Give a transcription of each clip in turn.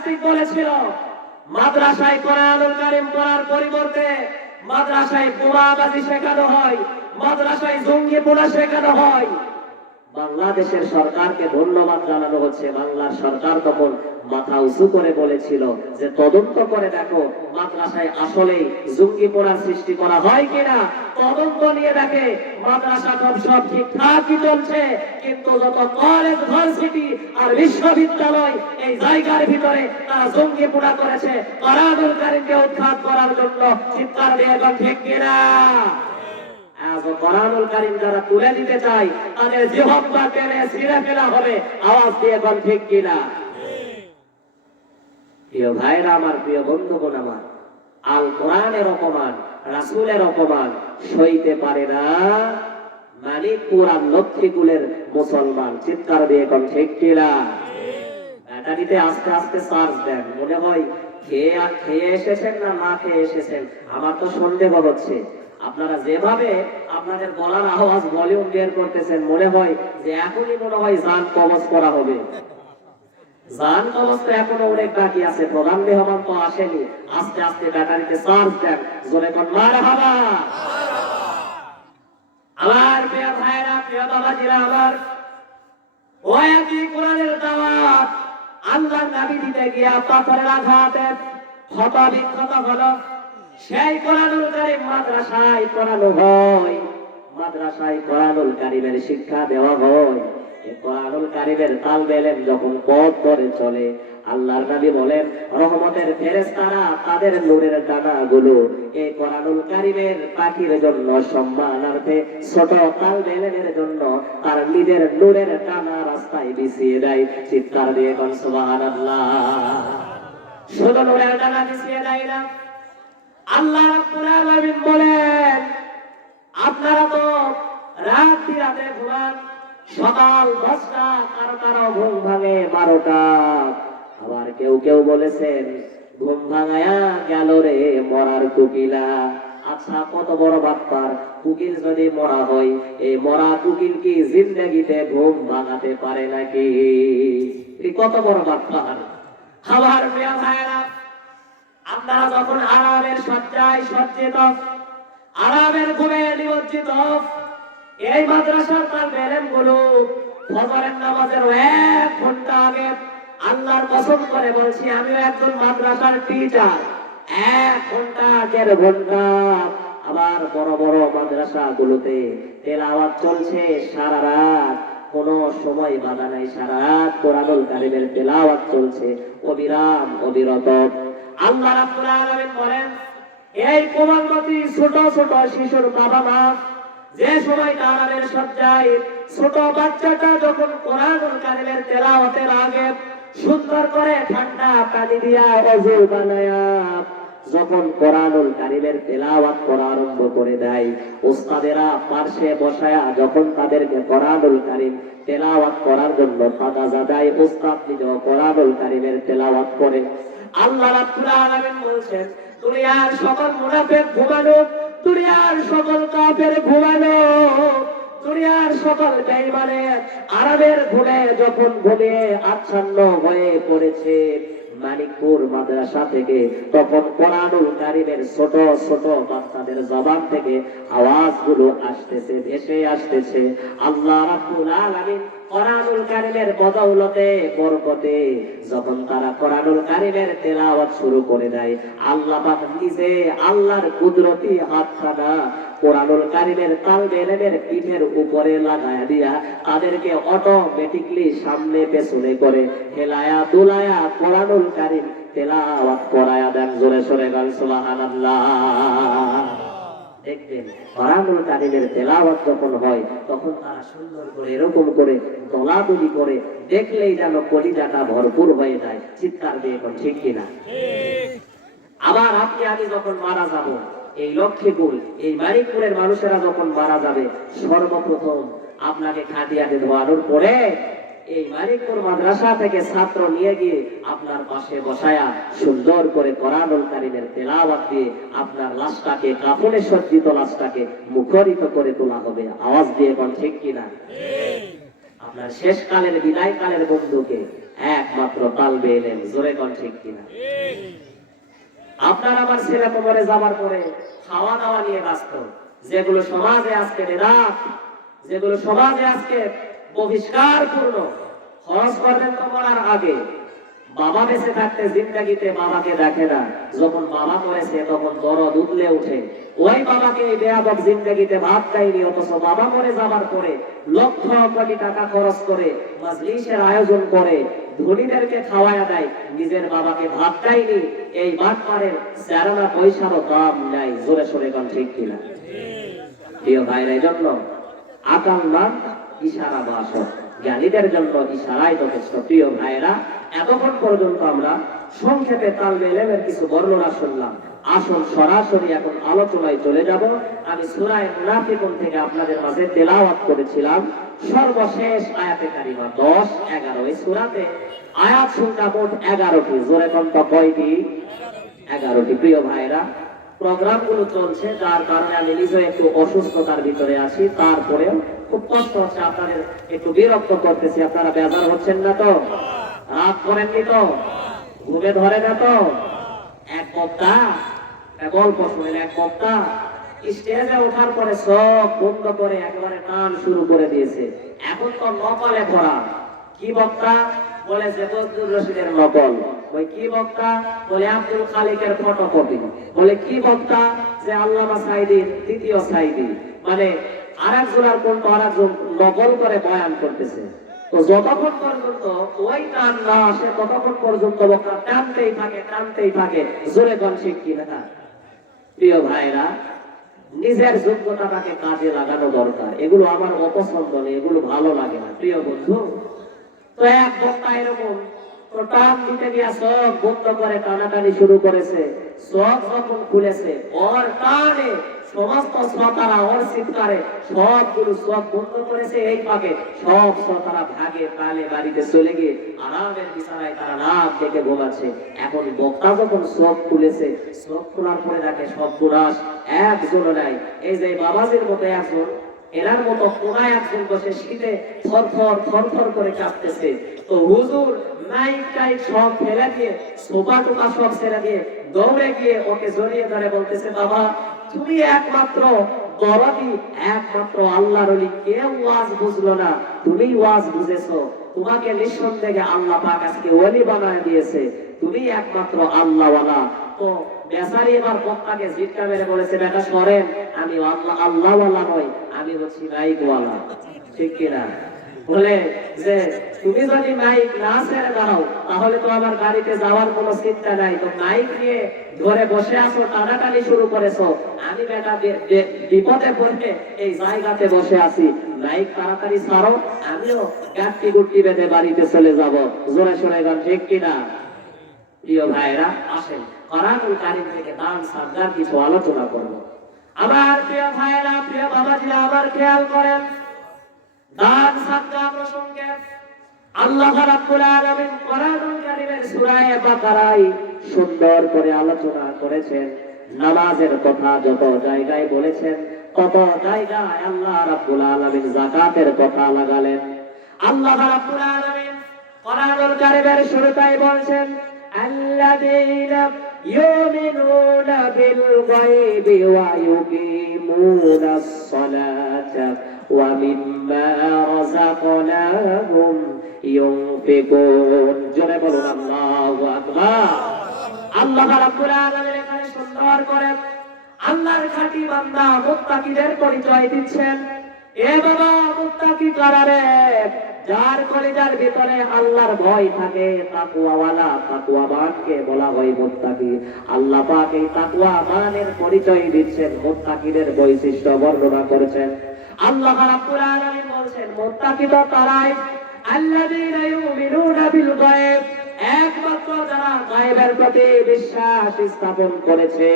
নাস্তিক বলেছিল মাদ্রাসায় কোরআনুল কারীম পড়ার পরিবর্তে মাদ্রাসায় বোমাবাজি শেখানো হয়, মাদ্রাসায় জঙ্গিপনা শেখানো হয়। বাংলাদেশের সরকারকে ধন্যবাদ জানানো হচ্ছে, বাংলার সরকার তখন মাথা উঁচু করে বলেছিল যে তদন্ত করে দেখো মাদ্রাসায় আসলেই জঙ্গিপনার সৃষ্টি করা হয় কিনা। তদন্ত নিয়ে দেখে মাদ্রাসা সব ঠিকঠাকই চলছে, কিন্তু যত কলেজ ভার্সিটি আর বিশ্ববিদ্যালয় এই জায়গার ভিতরে তারা জঙ্গিপনা করেছে কোরআনুল কারীমকে উৎখাত করার জন্য। চিৎকার দিয়ে এখন ঠিক কিনা? কোরআনুল কারীম যারা তুলে দিতে চায় তাদের জিহ্বা টেনে ছিঁড়ে ফেলা হবে। আওয়াজ দিয়ে এখন ঠিক কিনা? প্রিয় ভাইরা আমার, প্রিয় বন্ধুগণ আমার, আল কোরআনের অপমান, রাসূলের অপমান সইতে পারে না মানিকপুর আর লক্ষ্মীকুলের মুসলমান। চিৎকার দিয়ে এখন ঠিক কিনা? ব্যাটারিতে আস্তে আস্তে চার্জ দেন, মনে হয় খেয়ে এসেছেন না না খেয়ে এসেছেন। আমার তো সন্দেহ হচ্ছে আপনারা যেভাবে আপনাদের গলার আওয়াজ ভলিউম বের করতেছেন, মনে হয় যে এখনই মনে হয় জান কবজ করা হবে। জান কবজ তো এখনো অনেক বাকি আছে, প্রধান মেহমান তো আসেনি। আস্তে আস্তে ব্যাটারিতে চার্জ দেন, জোরে কোন মারহাবা। আমার প্রিয় ভাইরা, প্রিয় বাবাজিরা আমার, ওই একই কোরআনের দাওয়াত আল্লাহর নবী দিতে গিয়া পাথরের আঘাতে ক্ষত বিক্ষত হলো। সেই কোরআনুল কারীম মাদ্রাসায় পড়ানো হয়, মাদ্রাসায় কোরআনুল কারীমের শিক্ষা দেওয়া হয়। এই কোরআনুল কারীমের তালবে ইলম যখন পথ ধরে চলে, আল্লাহর নবী বলেন রহমতের ফেরেশতারা তাদের নূরের ডানাগুলো এই কোরআনুল কারীমের পাখির জন্য সম্মানার্থে ছোট তালবে ইলমের জন্য তার নিজের নূরের ডানা রাস্তায় বিছিয়ে দেয়। চিৎকার দিয়ে কোন সুবহানাল্লাহ। শুধু নূরের ডানা বিছিয়ে দেয় না, আল্লাহ রাব্বুল আলামিন বলেন আপনারা তো রাত বিরাতে ঘুমান, সকাল 10টা, কারো কারো ঘুম ভাঙে 12টা। আবার কেউ কেউ বলেছেন ঘুম ভাঙায়া গেল রে মরার কোকিলা। আচ্ছা, কত বড় বাটপার! কোকিল যদি মরা হয়, এই মরা কোকিল কি জিন্দেগিতে ঘুম ভাঙাতে পারে নাকি? কত বড় বাটপার! আমার প্রিয় ভাইরা, আপনারা যখন আরামের শয্যায় সজ্জিত, আরামের ঘুমে নিমজ্জিত, এই মাদ্রাসার তালবে ইলমগুলো ফজরের নামাজের 1 ঘন্টা আগে, আল্লাহর কসম করে বলছি আমিও একজন মাদ্রাসার টিচার, 1 ঘন্টা 1.5 ঘন্টা আবার বড় বড় মাদ্রাসাগুলোতে তেলাওয়াত চলছে সারা রাত, কোনো সময় বাধা নাই, সারা রাত কোরআনুল কারীমের তেলাওয়াত চলছে অবিরাম অবিরত। আল্লাহ রাব্বুল আলামিন বলেন এই কোমলমতি ছোট ছোট শিশুর বাবা মা যে সময় আরামের শয্যায়, ছোট বাচ্চাটা যখন কোরআনুল কারীমের তেলাওয়াতের আগে সুন্দর করে ঠান্ডা পানি দিয়া ওযু বানায়া যখন কোরআনুল কারীমের তেলাওয়াত করা আরম্ভ করে দেয়, উস্তাদেরা পাশে বসায়া যখন তাদেরকে কোরআনুল কারীম তেলাওয়াত করার জন্য তাগাজা দেয়, উস্তাদ নিজেও কোরআনুল কারীমের তেলাওয়াত করে। আল্লাহ রাব্বুল আলামিন বলেন দুনিয়ার সকল মুনাফিক ঘুমানো, দুনিয়ার সকল কাফের ঘুমানো, দুনিয়ার সকল বেঈমানের আরবের ঘুমে যখন ঘুমিয়ে আচ্ছন্ন হয়ে পড়েছে মানিকপুর মাদ্রাসা থেকে, তখন কোরআনুল কারীমের ছোট ছোট বাচ্চাদের জবান থেকে আওয়াজগুলো আসতেছে, ভেসে আসতেছে। আল্লাহ রাব্বুল আলামিন কোরআনুল কারীমের বদৌলতে বরকতে যখন তারা কোরআনুল কারীমের তেলাওয়াত শুরু করে দেয়, আল্লাহ পাক নিজে আল্লাহর কুদরতি হাতখানা কোরআনুল কারীমের তালবে ইলমের পিঠের উপরে লাগায়া দিয়া তাদেরকে অটোমেটিকলি সামনে পেছনে করে হেলায়া দুলায়া কোরআনুল কারীম তেলাওয়াত করায়া দেন। জোরে সরে গান সুবহানাল্লাহ। দেখবেন কোরআনুল কারীমের তেলাওয়াত যখন হয় তখন তারা সুন্দর করে এরকম করে দলাদলি করে, দেখলেই যেন কলিজাটা ভরপুর হয়ে যায়। চিৎকার দিয়ে এখন ঠিক কিনা? আবার আপনি আমি যখন মারা যাব, এই লক্ষ্মীপুর এই মানিকপুরের মানুষেরা যখন মারা যাবে, সর্বপ্রথম আপনাকে খাটিয়াতে ধোয়ানোর পরে এই মানিকপুর মাদ্রাসা থেকে ছাত্র নিয়ে গিয়ে আপনার পাশে বসায়া সুন্দর করে কোরআনুল কারীমের তেলাওয়াত দিয়ে আপনার লাশটাকে, কাফনে সজ্জিত লাশটাকে মুখরিত করে তোলা হবে। আওয়াজ দিয়ে কোন ঠিক কিনা? আপনার শেষ কালের বিদায় কালের বন্ধুকে একমাত্র তালবে এলেন। জোরে কোন ঠিক কিনা? আপনার আমার ছেলে কবরে যাবার পরে খাওয়া দাওয়া নিয়ে ব্যস্ত, যেগুলো সমাজে আজকে বেদাত, যেগুলো সমাজে আজকে বহিষ্কার পূর্ণ। খরচ করবেন তো মরার আগে। বাবা বেঁচে থাকতে জিন্দাগিতে বাবাকে দেখে না, যখন বাবা মরেছে তখন দরদ উতলে উঠে। ওই বাবাকে এই বেয়াদব জিন্দাগিতে ভাত দেয়নি, অথচ বাবা মরে যাবার পরে লক্ষ কোটি টাকা খরচ করে মাজলিসের আয়োজন করে ধনীদেরকে খাওয়ায়া দেয়, নিজের বাবাকে ভাত দেয়নি। এই বাটপারের চারানা পয়সারও দাম নাই। জোরে সোরে কোন ঠিক কিনা? প্রিয় ভাইরা, এই জন্য আকাল নাম ইশারা বাসক, জ্ঞানীদের জন্য ইশারাই যথেষ্ট। প্রিয় ভাইরা, এতক্ষণ পর্যন্ত আমরা সংক্ষেপে তালবে ইলমের কিছু বর্ণনা শুনলাম। আসুন সরাসরি এখন আলোচনায় চলে যাব। আমি সূরা মুনাফিকুন থেকে আপনাদের মাঝে তেলাওয়াত করেছিলাম সর্বশেষ আয়াতে কারিমা 10, 11। এই সূরাতে আয়াত সংখ্যা মোট 11টি। জোরে কোন তো কয়টি? 11টি। প্রিয় ভাইরা, প্রোগ্রামগুলো চলছে, যার কারণে আমি নিজে একটু অসুস্থতার ভিতরে আছি। তারপরেও খুব কষ্ট হচ্ছে, আপনাদের একটু বিরক্ত করতেছি। আপনারা বেজার হচ্ছেন না তো? রাত করেননি তো? ঘুমে ধরে না তো? এক বক্তা গল্প শুনেন। এক বক্তা স্টেজে ওঠার পরে সব বন্ধ করে একেবারে গান শুরু করে দিয়েছে। এখন তো নকলে ভরা। কি বক্তা? বলে যে বজলুর রশিদের নকল। ওই কি বক্তা? বলে আব্দুল খালিকের ফটোকপি। বলে কি বক্তা? যে আল্লামা সাঈদীর দ্বিতীয় সাঈদী। মানে আরেকজনের কোনটা আরেকজন নকল করে বয়ান করতেছে। তো যতক্ষণ পর্যন্ত ওই টান না আসে ততক্ষণ পর্যন্ত বক্তা টানতেই থাকে। জোরে কোন ঠিক কিনা? প্রিয় ভাইরা, নিজের যোগ্যতাটাকে কাজে লাগানো দরকার। এগুলো আমার অপছন্দ নেই, এগুলো ভালো লাগে না। প্রিয় বন্ধু, তো এক বক্তা এরকম টান দিতে গিয়া সব বন্ধ করে টানাটানি শুরু করেছে। সব যখন খুলেছে, ওর টানে সমস্ত শ্রোতারা ওর চিৎকারে সবগুলো সব বন্ধ করেছে। এই পাকে সব শ্রোতারা ভাগে তালে বাড়িতে চলে গিয়ে আরামের বিছানায় তারা নাক ডেকে ঘুমাচ্ছে। এখন বক্তা যখন সব খুলেছে, সব খোলার পরে দেখে সব গুনাস একজনও নাই। এই যে বাবাজির মতো একজন, এনার মতো কোনায় একজন বসে শীতে থরথর করে কাঁপতেছে। তো হুজুর মাইক টাইক সব ফেলে দিয়ে, সোফা টোপা সব ছেড়ে দিয়ে দৌড়ে গিয়ে ওকে জড়িয়ে ধরে বলতেছে, বাবা তুমি একমাত্র দরদি, একমাত্র আল্লাহর ওলি। কেউ ওয়াজ বুঝলো না, তুমি ওয়াজ বুঝেছো। তোমাকে নিঃসন্দেহে আল্লাহ পাক আজকে ওলি বানায় দিয়েছে। তুমি একমাত্র আল্লাহওয়ালা। তো বেচারি এবার বক্তাকে ঝিটকা মেরে বলেছে, বেটা সরেন, আমি আল্লাহওয়ালা নই, আমি হচ্ছি মাইকওয়ালা। ঠিক কিনা? বলে যে তুমি যদি মাইক না ছেড়ে দাও তাহলে তো আমার গাড়িতে যাওয়ার কোনো চিন্তা নাই। তো মাইক নিয়ে ধরে বসে আছো, টানাটানি শুরু করেছো। আমি বেটা বিপদে পড়ে এই জায়গাতে বসে আছি। মাইক তাড়াতাড়ি ছাড়ো, আমিও গাঁটটি গুট্টি বেঁধে বাড়িতে চলে যাব। জোরে সোরে গান ঠিক কিনা? প্রিয় ভাইরা, আসেন কোরআনুল কারীম থেকে দান সাদগার কিছু আলোচনা করব। আমার প্রিয় ভাইরা, প্রিয় বাবাজিরা, আবার খেয়াল করেন, দান সাদকা প্রসঙ্গে আল্লাহ রাব্বুল আলামিন কোরআনুল কারীমের সূরা বাকারায় সুন্দর করে আলোচনা করেছেন। নামাজের কথা যত জায়গায় বলেছেন, তত জায়গায় আল্লাহ রাব্বুল আলামিন যাকাতের কথা লাগালেন। আল্লাহ রাব্বুল আলামিন কোরআনুল কারীমের শুরুতেই বলছেন, আল্লাযীনা ইউমিনুনা বিল গায়বি ওয়া ইউকিমুনাস সালাতা ওয়া মিম্মা রাযাকনাহুম ইউনফিকুন। জোরে বলুন আল্লাহু আকবার। আল্লাহ রাব্বুল আলামিন এখানে সুন্দর করে আল্লাহর খাঁটি বান্দা মুত্তাকিদের পরিচয় দিচ্ছেন। এ বাবা, মুত্তাকি কারা রে? যার কলিজার ভিতরে আল্লাহর ভয় থাকে, তাকওয়াওয়ালা, তাকওয়াবানকে বলা হয় মুত্তাকি। আল্লাহ পাক এই তাকওয়াবানের পরিচয় দিচ্ছেন, মুত্তাকিদের বৈশিষ্ট্য বর্ণনা করেছেন। আল্লাহ রাব্বুল আলামিন বলছেন, মুত্তাকি তো তারাই আল্লাযীনা ইউমিনুনা বিল গায়ব, একমাত্র যারা গায়বের প্রতি বিশ্বাস স্থাপন করেছে,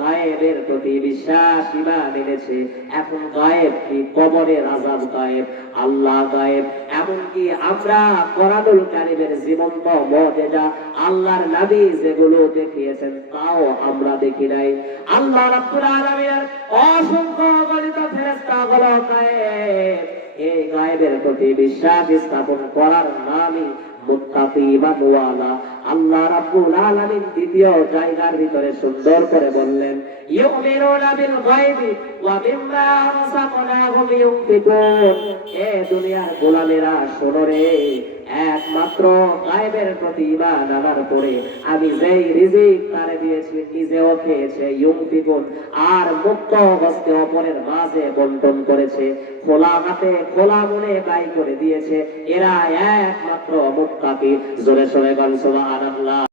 গায়েবের প্রতি বিশ্বাস ঈমান এনেছে। এখন গায়েব কি? কবরের আযাব গায়েব, আল্লাহ গায়েব। এমনকি আমরা কোরআনুল কারীমের জীবন্ত মুজিজা আল্লাহর নবী যেগুলো দেখিয়েছেন তাও আমরা দেখি নাই। আল্লাহ রাব্বুল আলামিনের অসংখ্য অগণিত ফেরেশতাগুলো গায়েব। এই গায়েবের প্রতি বিশ্বাস স্থাপন করার নামই মুত্তাকি মানওয়ালা। আল্লাহ রাব্বুল আলামিন দ্বিতীয় জায়গার ভিতরে সুন্দর করে বললেন, ইউমিনুনা বিল গায়বি ওয়া মিম্মা রাযাকনাহুম ইউনফিকুন। এ দুনিয়ার গোলামেরা শোনো রে, একমাত্র গায়বের প্রতি ঈমান আনার পরে আমি যেই রিজিক তারে দিয়েছি নিজেও খেয়েছে, ইউনফিকুন, আর মুক্ত হস্তে অপরের মাঝে বন্টন করেছে, খোলা হাতে খোলা মনে ব্যয় করে দিয়েছে। এরা একমাত্র মুত্তাকি। জোরে সোরে গান সুবহানাল্লাহ।